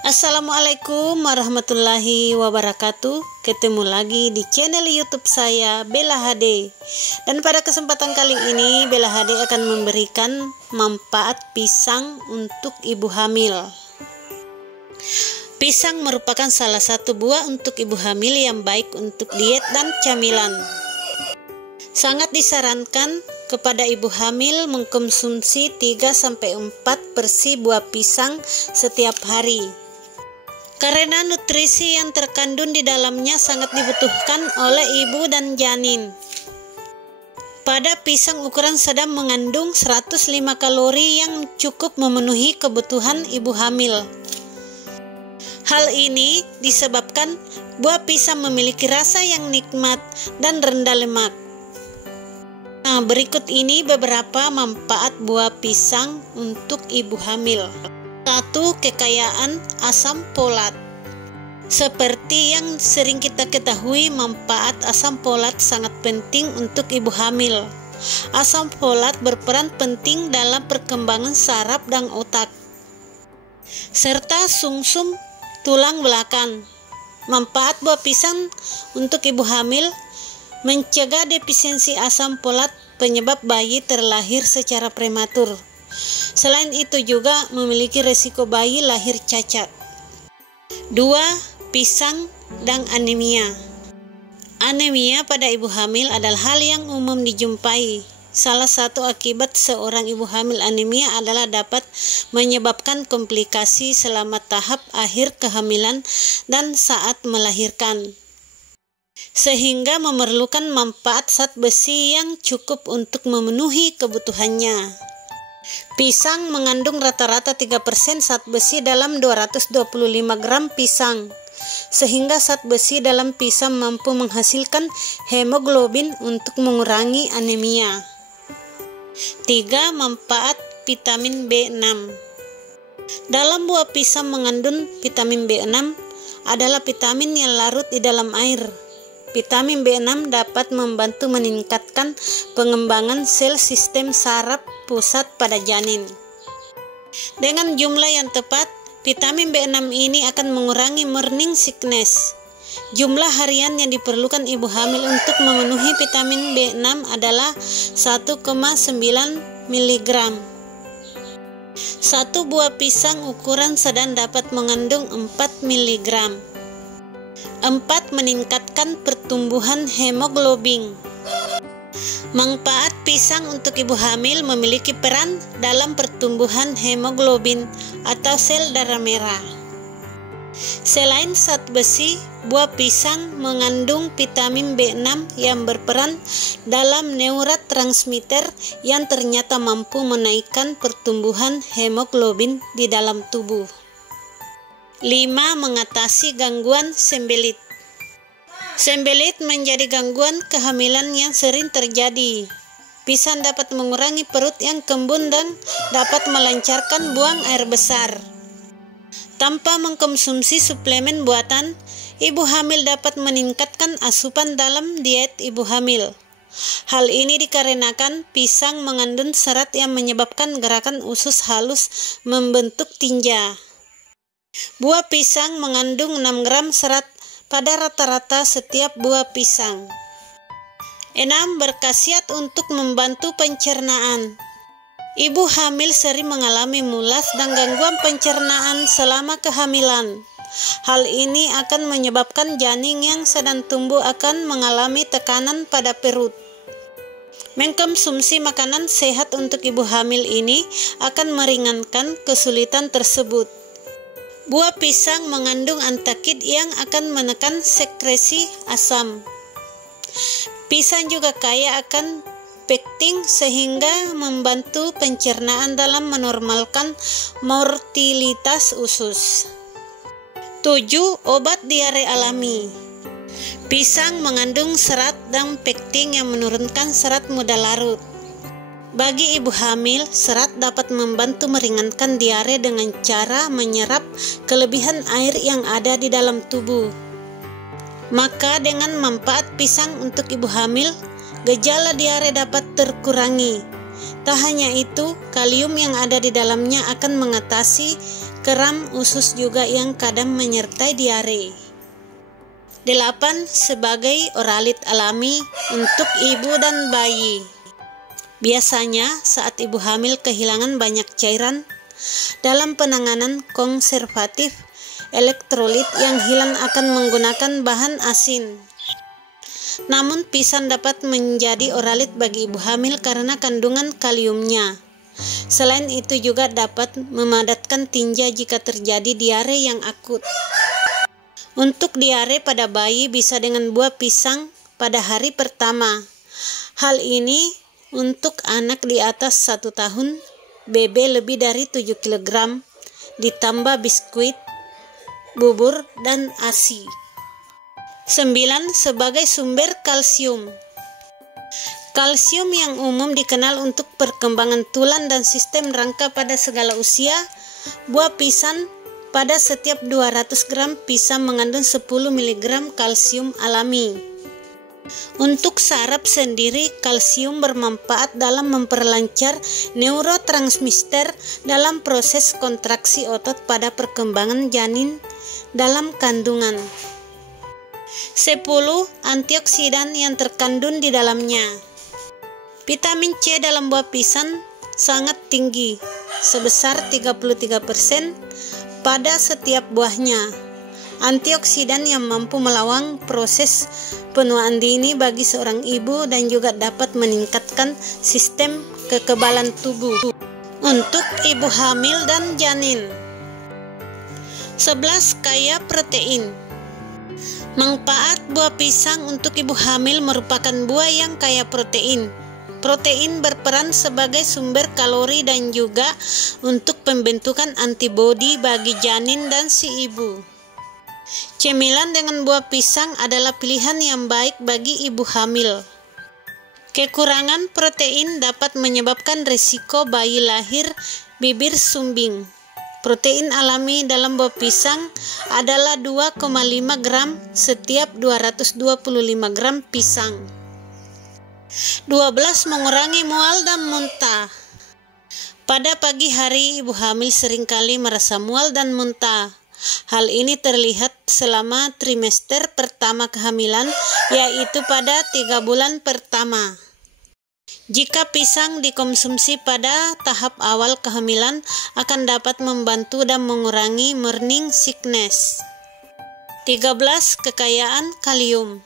Assalamualaikum warahmatullahi wabarakatuh. Ketemu lagi di channel YouTube saya, Bella HD. Dan pada kesempatan kali ini Bella HD akan memberikan manfaat pisang untuk ibu hamil. Pisang merupakan salah satu buah untuk ibu hamil yang baik untuk diet dan camilan. Sangat disarankan kepada ibu hamil mengkonsumsi 3-4 porsi buah pisang setiap hari. Karena nutrisi yang terkandung di dalamnya sangat dibutuhkan oleh ibu dan janin. Pada pisang ukuran sedang mengandung 105 kalori yang cukup memenuhi kebutuhan ibu hamil. Hal ini disebabkan buah pisang memiliki rasa yang nikmat dan rendah lemak. Nah, berikut ini beberapa manfaat buah pisang untuk ibu hamil. 1. Kekayaan asam folat. Seperti yang sering kita ketahui, manfaat asam folat sangat penting untuk ibu hamil. Asam folat berperan penting dalam perkembangan saraf dan otak, serta sumsum tulang belakang. Manfaat buah pisang untuk ibu hamil: mencegah defisiensi asam folat penyebab bayi terlahir secara prematur. Selain itu juga memiliki resiko bayi lahir cacat. 2. Pisang dan anemia. Anemia pada ibu hamil adalah hal yang umum dijumpai. Salah satu akibat seorang ibu hamil anemia adalah dapat menyebabkan komplikasi selama tahap akhir kehamilan dan saat melahirkan, sehingga memerlukan manfaat zat besi yang cukup untuk memenuhi kebutuhannya. Pisang mengandung rata-rata 3% zat besi dalam 225 gram pisang, sehingga zat besi dalam pisang mampu menghasilkan hemoglobin untuk mengurangi anemia. 3. Manfaat vitamin B6. Dalam buah pisang mengandung vitamin B6 adalah vitamin yang larut di dalam air. Vitamin B6 dapat membantu meningkatkan pengembangan sel sistem saraf pusat pada janin. Dengan jumlah yang tepat, vitamin B6 ini akan mengurangi morning sickness. Jumlah harian yang diperlukan ibu hamil untuk memenuhi vitamin B6 adalah 1,9 mg. Satu buah pisang ukuran sedang dapat mengandung 4 mg. 4. Meningkatkan pertumbuhan hemoglobin. Manfaat pisang untuk ibu hamil memiliki peran dalam pertumbuhan hemoglobin atau sel darah merah. Selain zat besi, buah pisang mengandung vitamin B6 yang berperan dalam neurotransmitter yang ternyata mampu menaikkan pertumbuhan hemoglobin di dalam tubuh. 5. Mengatasi gangguan sembelit. Sembelit menjadi gangguan kehamilan yang sering terjadi. Pisang dapat mengurangi perut yang kembung dan dapat melancarkan buang air besar. Tanpa mengkonsumsi suplemen buatan, ibu hamil dapat meningkatkan asupan dalam diet ibu hamil. Hal ini dikarenakan pisang mengandung serat yang menyebabkan gerakan usus halus membentuk tinja. Buah pisang mengandung 6 gram serat pada rata-rata setiap buah pisang. 6. Berkhasiat untuk membantu pencernaan. Ibu hamil sering mengalami mulas dan gangguan pencernaan selama kehamilan. Hal ini akan menyebabkan janin yang sedang tumbuh akan mengalami tekanan pada perut. Mengkonsumsi makanan sehat untuk ibu hamil ini akan meringankan kesulitan tersebut. Buah pisang mengandung antakid yang akan menekan sekresi asam. Pisang juga kaya akan pektin sehingga membantu pencernaan dalam menormalkan mortalitas usus. 7. Obat diare alami. Pisang mengandung serat dan pektin yang menurunkan serat mudah larut. Bagi ibu hamil, serat dapat membantu meringankan diare dengan cara menyerap kelebihan air yang ada di dalam tubuh. Maka dengan manfaat pisang untuk ibu hamil, gejala diare dapat terkurangi. Tak hanya itu, kalium yang ada di dalamnya akan mengatasi kram usus juga yang kadang menyertai diare. 8. Sebagai oralit alami untuk ibu dan bayi. Biasanya saat ibu hamil kehilangan banyak cairan, dalam penanganan konservatif, elektrolit yang hilang akan menggunakan bahan asin. Namun pisang dapat menjadi oralit bagi ibu hamil karena kandungan kaliumnya. Selain itu juga dapat memadatkan tinja jika terjadi diare yang akut. Untuk diare pada bayi bisa dengan buah pisang pada hari pertama. Hal ini untuk anak di atas 1 tahun, BB lebih dari 7 kg, ditambah biskuit, bubur, dan ASI. 9. Sebagai sumber kalsium. Kalsium yang umum dikenal untuk perkembangan tulang dan sistem rangka pada segala usia. Buah pisang pada setiap 200 gram pisang mengandung 10 mg kalsium alami. Untuk saraf sendiri, kalsium bermanfaat dalam memperlancar neurotransmitter dalam proses kontraksi otot pada perkembangan janin dalam kandungan. 10. Antioksidan yang terkandung di dalamnya. Vitamin C dalam buah pisang sangat tinggi, sebesar 33% pada setiap buahnya. Antioksidan yang mampu melawan proses penuaan dini bagi seorang ibu dan juga dapat meningkatkan sistem kekebalan tubuh untuk ibu hamil dan janin. 11. Kaya protein. Manfaat buah pisang untuk ibu hamil merupakan buah yang kaya protein. Protein berperan sebagai sumber kalori dan juga untuk pembentukan antibodi bagi janin dan si ibu. Cemilan dengan buah pisang adalah pilihan yang baik bagi ibu hamil. Kekurangan protein dapat menyebabkan risiko bayi lahir bibir sumbing. Protein alami dalam buah pisang adalah 2,5 gram setiap 225 gram pisang. 12. Mengurangi mual dan muntah. Pada pagi hari, ibu hamil seringkali merasa mual dan muntah. Hal ini terlihat selama trimester pertama kehamilan, yaitu pada 3 bulan pertama. Jika pisang dikonsumsi pada tahap awal kehamilan, akan dapat membantu dan mengurangi morning sickness. 13. Kekayaan kalium.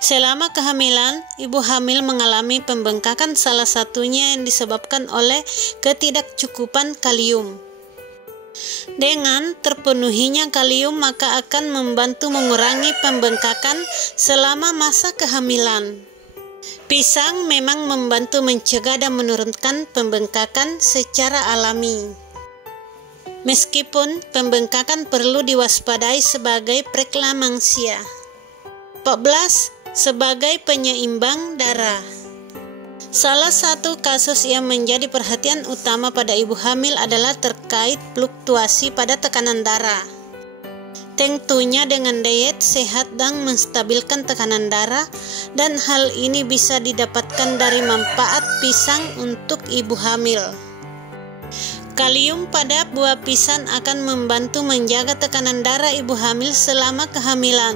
Selama kehamilan, ibu hamil mengalami pembengkakan, salah satunya yang disebabkan oleh ketidakcukupan kalium. Dengan terpenuhinya kalium, maka akan membantu mengurangi pembengkakan selama masa kehamilan. Pisang memang membantu mencegah dan menurunkan pembengkakan secara alami. Meskipun pembengkakan perlu diwaspadai sebagai preeklamsia. 14. Sebagai penyeimbang darah. Salah satu kasus yang menjadi perhatian utama pada ibu hamil adalah terkait fluktuasi pada tekanan darah. Tentunya dengan diet sehat dan menstabilkan tekanan darah, dan hal ini bisa didapatkan dari manfaat pisang untuk ibu hamil. Kalium pada buah pisang akan membantu menjaga tekanan darah ibu hamil selama kehamilan.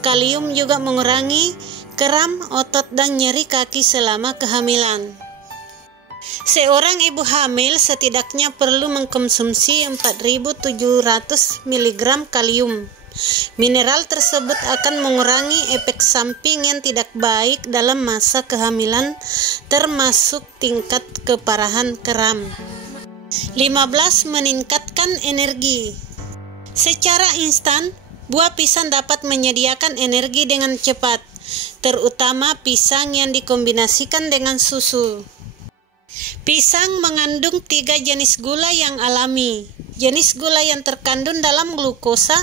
Kalium juga mengurangi kram otot dan nyeri kaki selama kehamilan. Seorang ibu hamil setidaknya perlu mengkonsumsi 4.700 mg kalium. Mineral tersebut akan mengurangi efek samping yang tidak baik dalam masa kehamilan, termasuk tingkat keparahan kram. 15. Meningkatkan energi. Secara instan, buah pisang dapat menyediakan energi dengan cepat, terutama pisang yang dikombinasikan dengan susu. Pisang mengandung 3 jenis gula yang alami. Jenis gula yang terkandung dalam glukosa,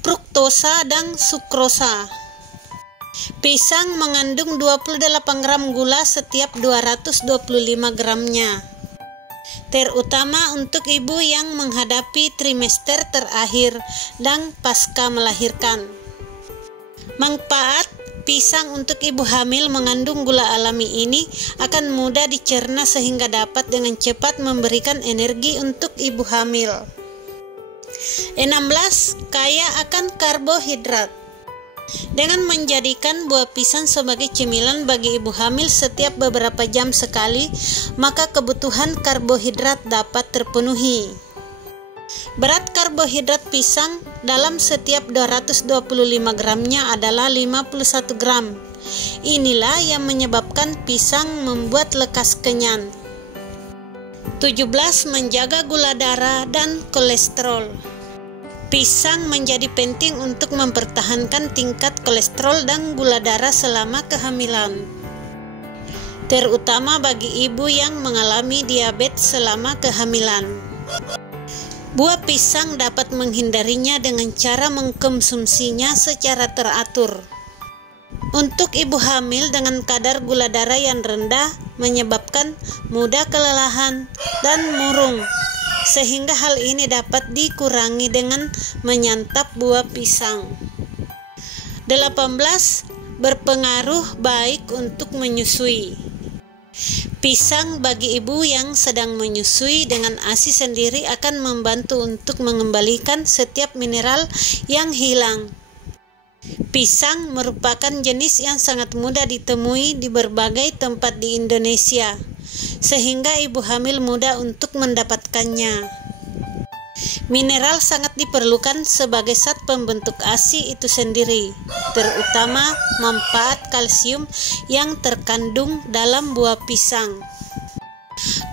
fruktosa, dan sukrosa. Pisang mengandung 28 gram gula setiap 225 gramnya. Terutama untuk ibu yang menghadapi trimester terakhir dan pasca melahirkan. Manfaat pisang untuk ibu hamil mengandung gula alami ini akan mudah dicerna sehingga dapat dengan cepat memberikan energi untuk ibu hamil. 16. Kaya akan karbohidrat. Dengan menjadikan buah pisang sebagai cemilan bagi ibu hamil setiap beberapa jam sekali, maka kebutuhan karbohidrat dapat terpenuhi. Berat karbohidrat pisang dalam setiap 225 gramnya adalah 51 gram. Inilah yang menyebabkan pisang membuat lekas kenyang. 17. Menjaga gula darah dan kolesterol. Pisang menjadi penting untuk mempertahankan tingkat kolesterol dan gula darah selama kehamilan, terutama bagi ibu yang mengalami diabetes selama kehamilan. Buah pisang dapat menghindarinya dengan cara mengkonsumsinya secara teratur. Untuk ibu hamil dengan kadar gula darah yang rendah menyebabkan mudah kelelahan dan murung, sehingga hal ini dapat dikurangi dengan menyantap buah pisang. 18. Berpengaruh baik untuk menyusui. Pisang bagi ibu yang sedang menyusui dengan ASI sendiri akan membantu untuk mengembalikan setiap mineral yang hilang. Pisang merupakan jenis yang sangat mudah ditemui di berbagai tempat di Indonesia, sehingga ibu hamil mudah untuk mendapatkannya. Mineral sangat diperlukan sebagai zat pembentuk ASI itu sendiri, terutama manfaat kalsium yang terkandung dalam buah pisang.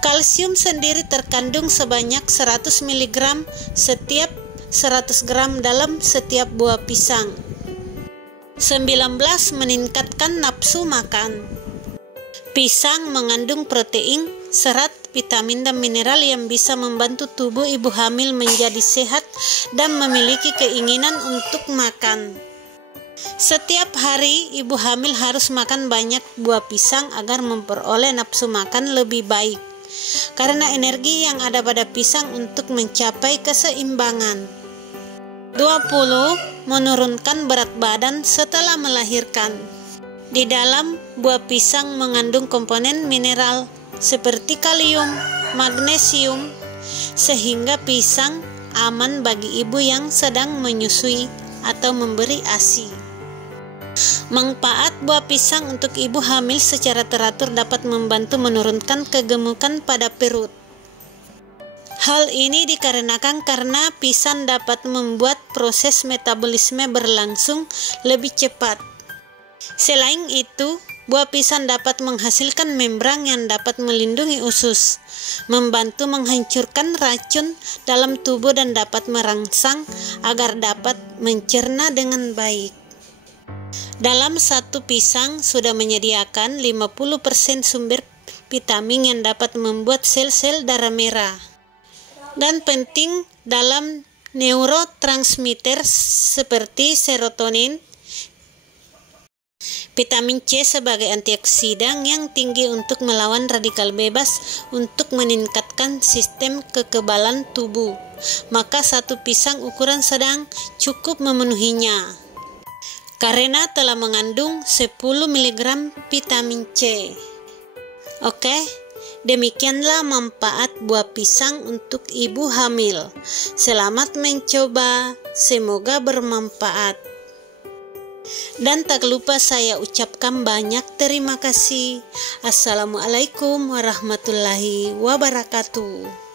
Kalsium sendiri terkandung sebanyak 100 mg setiap 100 gram dalam setiap buah pisang. 19. Meningkatkan nafsu makan. Pisang mengandung protein, serat, vitamin dan mineral yang bisa membantu tubuh ibu hamil menjadi sehat dan memiliki keinginan untuk makan. Setiap hari ibu hamil harus makan banyak buah pisang agar memperoleh nafsu makan lebih baik, karena energi yang ada pada pisang untuk mencapai keseimbangan. 20. Menurunkan berat badan setelah melahirkan. Di dalam buah pisang mengandung komponen mineral seperti kalium, magnesium, sehingga pisang aman bagi ibu yang sedang menyusui atau memberi ASI. Manfaat buah pisang untuk ibu hamil secara teratur dapat membantu menurunkan kegemukan pada perut. Hal ini dikarenakan karena pisang dapat membuat proses metabolisme berlangsung lebih cepat. Selain itu, buah pisang dapat menghasilkan membran yang dapat melindungi usus, membantu menghancurkan racun dalam tubuh dan dapat merangsang agar dapat mencerna dengan baik. Dalam satu pisang sudah menyediakan 50% sumber vitamin yang dapat membuat sel-sel darah merah dan penting dalam neurotransmitter seperti serotonin. Vitamin C sebagai antioksidan yang tinggi untuk melawan radikal bebas untuk meningkatkan sistem kekebalan tubuh. Maka satu pisang ukuran sedang cukup memenuhinya, karena telah mengandung 10 mg vitamin C. Oke, demikianlah manfaat buah pisang untuk ibu hamil. Selamat mencoba, semoga bermanfaat. Dan tak lupa saya ucapkan banyak terima kasih. Assalamualaikum warahmatullahi wabarakatuh.